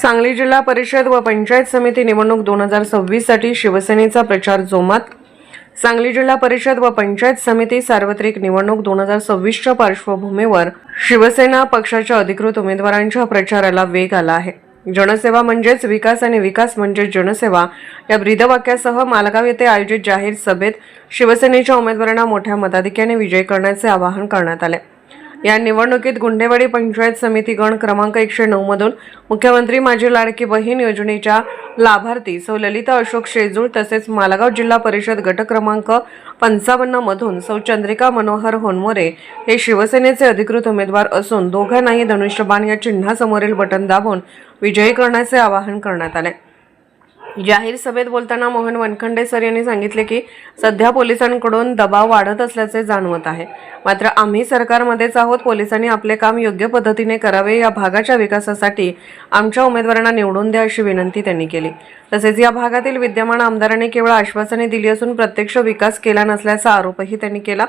सांगली जिल्हा परिषद व पंचायत समिती निवडणूक दोन हजार सव्वीससाठी शिवसेनेचा प्रचार जोमात. सांगली जिल्हा परिषद व पंचायत समिती सार्वत्रिक निवडणूक दोन हजार सव्वीसच्या पार्श्वभूमीवर शिवसेना पक्षाच्या अधिकृत उमेदवारांच्या प्रचाराला वेग आला आहे. जनसेवा म्हणजेच विकास आणि विकास म्हणजेच जनसेवा या ब्रीदवाक्यासह मालगाव येथे आयोजित जाहीर सभेत शिवसेनेच्या उमेदवारांना मोठ्या मताधिक्याने विजय करण्याचे आवाहन करण्यात आले. या निवडणुकीत गुंडेवाडी पंचायत समिती गण क्रमांक एकशे नऊ मधून मुख्यमंत्री माझी लाडकी बहीण योजनेच्या लाभार्थी सौ ललिता अशोक शेजूळ तसेच मालागाव जिल्हा परिषद गट क्रमांक पंचावन्न मधून सौ चंद्रिका मनोहर होनमोरे हे शिवसेनेचे अधिकृत उमेदवार असून दोघांनाही धनुष्यबाण या चिन्हासमोरील बटन दाबून विजयी करण्याचे आवाहन करण्यात आले. जाहीर सभेत बोलताना मोहन वनखंडे सर यांनी सांगितले की सध्या पोलिसांकडून दबाव वाढत असल्याचे जाणवत आहे. मात्र आम्ही सरकारमध्येच आहोत पोलिसांनी आपले काम योग्य पद्धतीने करावे या भागाच्या विकासासाठी आमच्या उमेदवारांना निवडून द्या अशी विनंती त्यांनी केली. तसेच या भागातील विद्यमान आमदारांनी केवळ आश्वासने दिली असून प्रत्यक्ष विकास केला नसल्याचा आरोपही त्यांनी केला.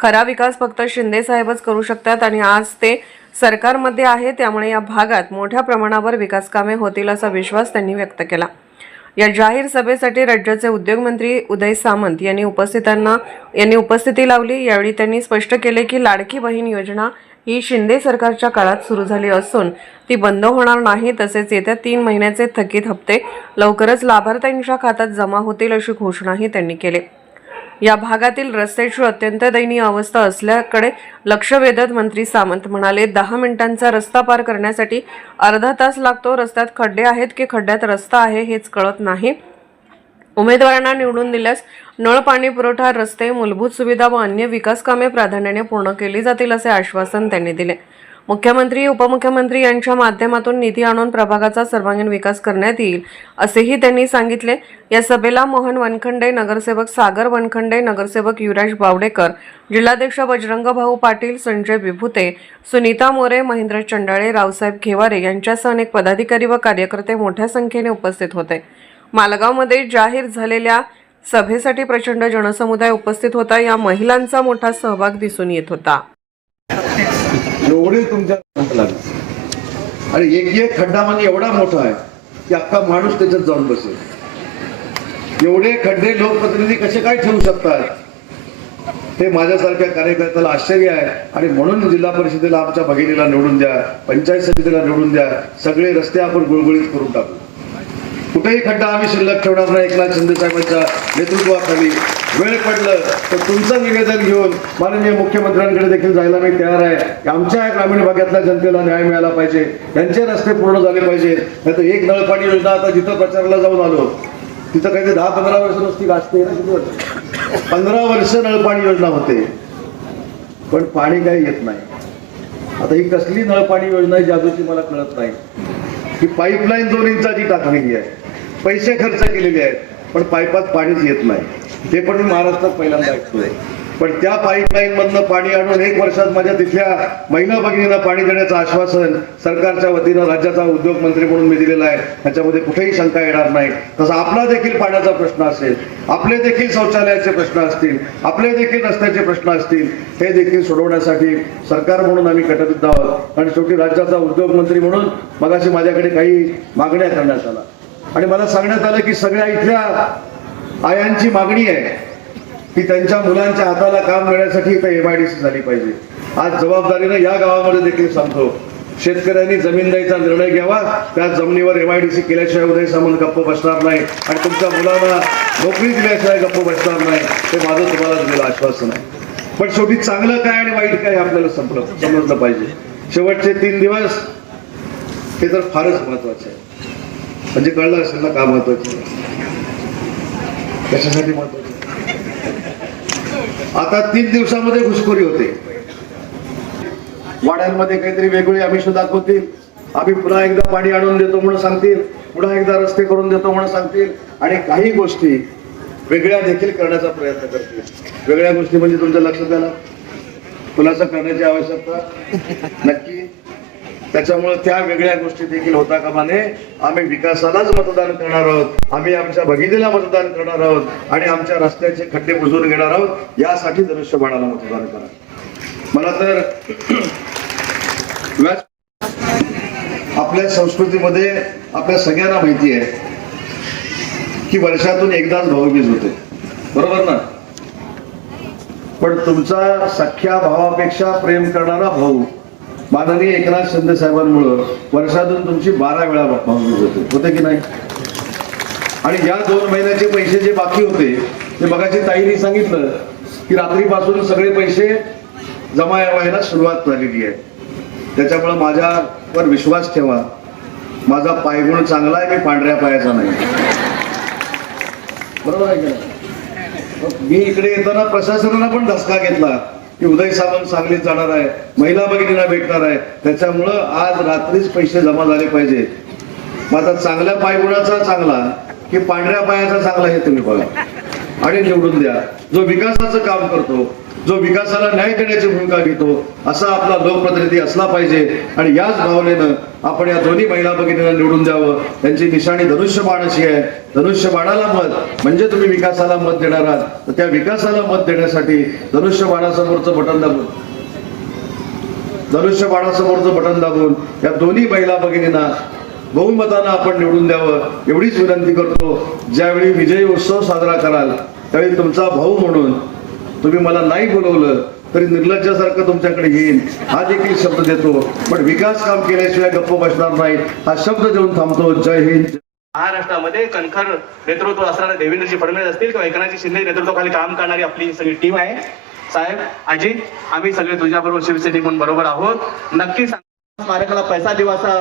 खरा विकास फक्त शिंदे साहेबच करू शकतात आणि आज ते सरकारमध्ये आहे त्यामुळे या भागात मोठ्या प्रमाणावर विकास कामे होतील असा विश्वास त्यांनी व्यक्त केला. या जाहीर सभेसाठी राज्याचे उद्योगमंत्री उदय सामंत यांनी उपस्थितांना यांनी उपस्थिती लावली. यावेळी त्यांनी स्पष्ट केले की लाडकी बहीण योजना ही शिंदे सरकारच्या काळात सुरू झाली असून ती बंद होणार नाही. तसेच येत्या तीन महिन्याचे थकीत हप्ते लवकरच लाभार्थ्यांच्या खात्यात जमा होतील अशी घोषणाही त्यांनी केली. या भागातील रस्त्याची अत्यंत दयनीय अवस्था असल्याकडे लक्ष वेधत मंत्री सामंत म्हणाले दहा मिनिटांचा रस्ता पार करण्यासाठी अर्धा तास लागतो. रस्त्यात खड्डे आहेत की खड्ड्यात रस्ता आहे हेच कळत नाही. उमेदवारांना निवडून दिल्यास नळ पाणी पुरवठा रस्ते मूलभूत सुविधा व अन्य विकास कामे प्राधान्याने पूर्ण केली जातील असे आश्वासन त्यांनी दिले. मुख्यमंत्री उपमुख्यमंत्री यांच्या माध्यमातून निधी आणून प्रभागाचा सर्वांगीण विकास करण्यात येईल असेही त्यांनी सांगितले. या सभेला मोहन वनखंडे नगरसेवक सागर वनखंडे नगरसेवक युवराज बावडेकर जिल्हाध्यक्ष बजरंग भाऊ पाटील संजय विभुते सुनीता मोरे महेंद्र चंडाळे रावसाहेब घेवारे यांच्यासह अनेक पदाधिकारी व कार्यकर्ते मोठ्या संख्येने उपस्थित होते. मालगावमध्ये जाहीर झालेल्या सभेसाठी प्रचंड जनसमुदाय उपस्थित होता. या महिलांचा मोठा सहभाग दिसून येत होता. एवढे तुमच्या हात आणि एक एक खड्डा म्हणजे एवढा मोठा आहे की अख्खा माणूस त्याच्यात जाऊन बसेल. एवढे खड्डे लोकप्रतिनिधी कसे काय ठेवू शकतात? ते माझ्यासारख्या कार्यकर्त्याला आश्चर्य आहे. आणि म्हणून जिल्हा परिषदेला आमच्या भगिनीला निवडून द्या पंचायत समितीला निवडून द्या सगळे रस्ते आपण गुळगुळीत करून टाकू. कुठेही खड्डा आम्ही शिल्लक ठेवणार नाही एकनाथ शिंदे साहेबांच्या नेतृत्वाखाली. वेळ पडलं तर तुमचं निवेदन घेऊन माननीय मुख्यमंत्र्यांकडे देखील जायला मी तयार आहे. की आमच्या ग्रामीण भागातल्या जनतेला न्याय मिळाला पाहिजे. त्यांचे रस्ते पूर्ण झाले पाहिजे नाही तर एक नळपाणी योजना आता जिथं प्रचाराला जाऊन आलो तिथं काही दहा पंधरा वर्ष नुसती गाजते पंधरा वर्ष नळपाणी योजना होते. पण पाणी काही येत नाही. आता ही कसली नळपाणी योजना आहे जादूची मला कळत नाही. ही पाईपलाईन दोन इंचाची टाकलेली आहे. पैसे खर्च केलेले आहेत पण पाईपात पाणीच येत नाही. ते पण मी महाराष्ट्रात पहिल्यांदा ऐकतोय. पण त्या पाईपलाईन मधनं पाणी आणून एक वर्षात माझ्या तिथल्या महिला भगिनींना पाणी देण्याचं आश्वासन सरकारच्या वतीनं राज्याचा उद्योग मंत्री म्हणून मी दिलेला आहे. त्याच्यामध्ये कुठेही शंका येणार नाही. तसा आपला देखील पाण्याचा प्रश्न असेल आपले देखील शौचालयाचे प्रश्न असतील आपले देखील रस्त्याचे प्रश्न असतील हे देखील सोडवण्यासाठी सरकार म्हणून आम्ही कटिबद्ध आहोत. आणि शेवटी राज्याचा उद्योग मंत्री म्हणून मगाशी माझ्याकडे काही मागण्या करण्यात आल्या. आणि मला सांगण्यात आलं की सगळ्या इथल्या आयांची मागणी आहे. की त्यांच्या मुलांच्या हाताला काम मिळण्यासाठी इथं एमआयडीसी झाली पाहिजे. आज जबाबदारीनं या गावामध्ये देखील सांगतो शेतकऱ्यांनी जमीन द्यायचा निर्णय घ्यावा त्या जमिनीवर एमआयडीसी केल्याशिवाय उदय सामंत गप्प बसणार नाही आणि तुमच्या मुलांना नोकरी दिल्याशिवाय गप्प बसणार नाही हे माझं तुम्हाला दिलेलं आश्वासन आहे. पण शेवटी चांगलं काय आणि वाईट काय आपल्याला संपलं समजलं पाहिजे. शेवटचे तीन दिवस हे तर फारच महत्त्वाचे आहे. म्हणजे कळलं असेल ना का महत्त्वाचे कशासाठी महत्त्वाचे आता तीन दिवसामध्ये घुसखोरी होते. वाड्यांमध्ये काहीतरी वेगळी आमिष दाखवतील. आम्ही पुन्हा एकदा पाणी आणून देतो म्हणून सांगतील. पुन्हा एकदा रस्ते करून देतो म्हणून सांगतील. आणि काही गोष्टी वेगळ्या देखील करण्याचा प्रयत्न करतील. वेगळ्या गोष्टी म्हणजे तुमच्या लक्षात आलं खुलासा करण्याची आवश्यकता? नक्की? त्याच्यामुळे त्या वेगळ्या गोष्टी देखील होता कामा नये आम्ही विकासालाच मतदान करणार आहोत. आम्ही आमच्या भगिनीला मतदान करणार आहोत आणि आमच्या रस्त्याचे खड्डे बुजवून घेणार आहोत. यासाठी धनुष्यबाणाला मतदान करा. मला तर आपल्या संस्कृतीमध्ये आपल्या सगळ्यांना माहिती आहे की वर्षातून एकदाच भाऊबीज होते. बरोबर ना? पण तुमचा सख्या भावापेक्षा प्रेम करणारा भाऊ माननीय एकनाथ शिंदे साहेबांमुळं वर्षातून तुमची बारा वेळा भाऊबीज होते. होते की नाही? आणि या दोन महिन्याचे पैसे जे बाकी होते ते मगाची ताईने सांगितलं की रात्रीपासून सगळे पैसे जमा व्हायला सुरुवात झालेली आहे. त्याच्यामुळं माझ्यावर विश्वास ठेवा. माझा पायगुण चांगला आहे मी पांढऱ्या पायाचा नाही. बरोबर आहे मी इकडे येताना प्रशासनानं पण धसका घेतला. की उदय सावंत सांगलीत जाणार आहे महिला भगिनींना भेटणार आहे. त्याच्यामुळं आज रात्रीच पैसे जमा झाले पाहिजे. माझा चांगल्या पायगुणाचा चांगला की पांढऱ्या पायाचा चांगला हे तुम्ही बघा. आणि निवडून द्या. जो विकासाचं काम करतो जो विकासाला न्याय देण्याची भूमिका घेतो असा आपला लोकप्रतिनिधी असला पाहिजे. आणि याच भावनेनं आपण या दोन्ही महिला भगिनींना निवडून द्यावं. त्यांची निशाणी धनुष्यबाण अशी आहे. धनुष्यबाणाला मत. म्हणजे तुम्ही विकासाला मत देणार आहात. तर त्या विकासाला मत देण्यासाठी धनुष्यबाणासमोरचं बटन दाबून. धनुष्यबाणासमोरचं बटन दाबून या दोन्ही महिला भगिनींना बहुमतानं आपण निवडून द्यावं. एवढीच विनंती करतो. ज्यावेळी विजयी उत्सव साजरा कराल त्यावेळी तुमचा भाऊ म्हणून तुम्ही मला नाही बोलवलं. तरी निर्लज्जासारखं तुमच्याकडे येईल हा देखील शब्द देतो. पण विकास काम केल्याशिवाय गप्प बसणार नाही हा शब्द देऊन थांबतो. जय हिंद. महाराष्ट्रामध्ये कणखर नेतृत्व असणारे देवेंद्रजी फडणवीस असतील किंवा एकनाथजी शिंदे नेतृत्वाखाली काम करणारी आपली सगळी टीम आहे. साहेब आजी आम्ही सगळे तुझ्याबरोबर शिवसैनिक म्हणून बरोबर आहोत. नक्की स्मारकाला पैसा देऊ असा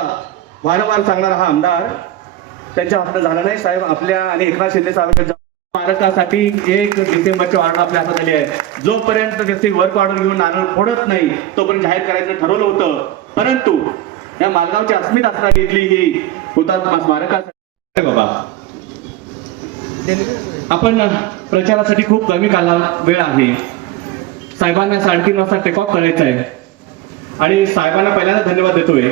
वारंवार सांगणारा हा आमदार त्यांच्या हातात झाला नाही. साहेब आपल्या आणि एकनाथ शिंदे साहेबांच्या महाराष्ट्रासाठी एक डिसेंबरची ऑर्डर आपल्या हातात आली आहे. जोपर्यंत त्याचे वर्क ऑर्डर घेऊन नारळ फोडत नाही तोपर्यंत जाहीर करायचं ठरवलं होतं. परंतु या मालगावची अस्मिता असणारी इथली ही हुतात्मा स्मारकासाठी. बाबा. आपण प्रचारासाठी खूप कमी काला वेळ आहे. साहेबांना साडेतीन वाजता टेक ऑफ करायचं आहे आणि साहेबांना पहिल्यांदा धन्यवाद देतोय.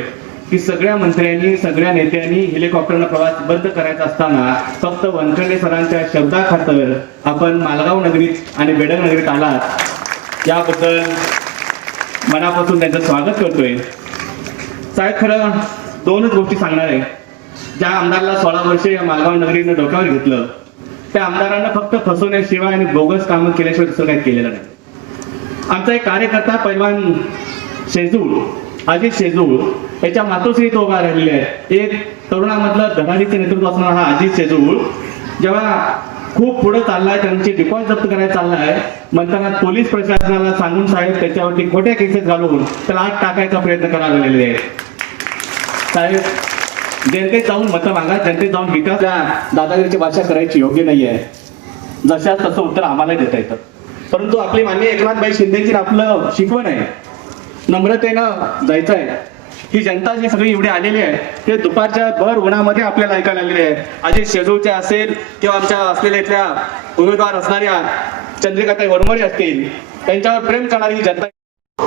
की सगळ्या मंत्र्यांनी सगळ्या नेत्यांनी हेलिकॉप्टरनं प्रवास बंद करायचा असताना फक्त वनखंडे सरांच्या शब्दाखातर आपण मालगाव नगरीत आणि बेडर नगरीत आलात. याबद्दल मनापासून त्यांचं स्वागत करतोय. साहेब खरं दोनच गोष्टी सांगणार आहे. ज्या आमदारला सोळा वर्षे या मालगाव नगरीनं डोक्यावर घेतलं त्या आमदारांना फक्त फसवण्याशिवाय आणि बोगस कामं केल्याशिवाय दुसरं काही केलेलं नाही. आमचा एक कार्यकर्ता पैलवान शेजूळ अजित शेजूळ याच्या मातोश्री तो उभा राहिलेले आहेत. एक तरुणामधलं धडाडीचे नेतृत्व असणारा हा अजित शेजूळ जेव्हा खूप पुढे चाललाय त्यांची डिपॉझिट जप्त करायला चाललाय म्हणताना पोलीस प्रशासनाला सांगून साहेब त्याच्यावरती खोट्या केसेस घालून त्याला आत टाकायचा प्रयत्न करायला लागलेले आहेत. साहेब जनतेत जाऊन मतं मागा जनतेत जाऊन विकास दादागिरीची भाषा करायची योग्य नाही आहे जशाच तसं उत्तर आम्हाला देता येतं. परंतु आपली माननीय एकनाथभाई शिंदेची आपलं शिकवण आहे. नम्रतेनं जायचं आहे ही जनता जी सगळी एवढी आलेली आहे ते दुपारच्या भर उन्हामध्ये आपल्याला ऐकायला आलेली आहे. अजित शेजूळचे असेल किंवा आमच्या असलेल्या इथल्या उमेदवार असणाऱ्या चंद्रिकाताई वरमोरे असतील त्यांच्यावर प्रेम करणारी ही जनता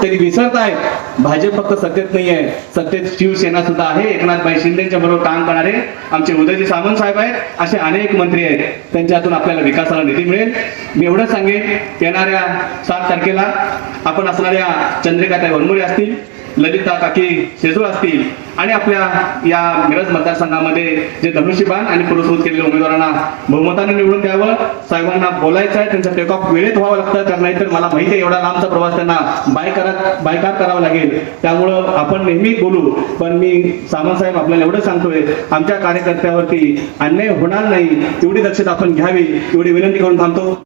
तरी विसरत आहे भाजप फक्त सत्तेत नाही आहे सत्तेत शिवसेना सुद्धा आहे. एकनाथभाई शिंदेच्या बरोबर काम करणारे आमचे उदयजी सामंत साहेब आहेत. असे अनेक मंत्री आहेत. त्यांच्यातून आपल्याला विकासाला निधी मिळेल. मी एवढं सांगेन येणाऱ्या सात तारखेला आपण असणाऱ्या चंद्रिकाताई वनमुळे असतील ललिता काकी शेजूळ असतील आणि आपल्या या मिरज मतदारसंघामध्ये जे धनुष्यबाण आणि पुरस्कृत केलेल्या उमेदवारांना बहुमताने निवडून द्यावं साहेबांना बोलायचं आहे त्यांचा टेक ऑफ वेळेत व्हावं लागतं कारण नाहीतर मला माहिती आहे एवढा लांबचा प्रवास त्यांना बाय करा बायकार करावा लागेल. त्यामुळं आपण नेहमी बोलू पण मी सामंत साहेब आपल्याला एवढं सांगतोय आमच्या कार्यकर्त्यावरती अन्याय होणार नाही एवढी दक्षता आपण घ्यावी एवढी विनंती करून थांबतो.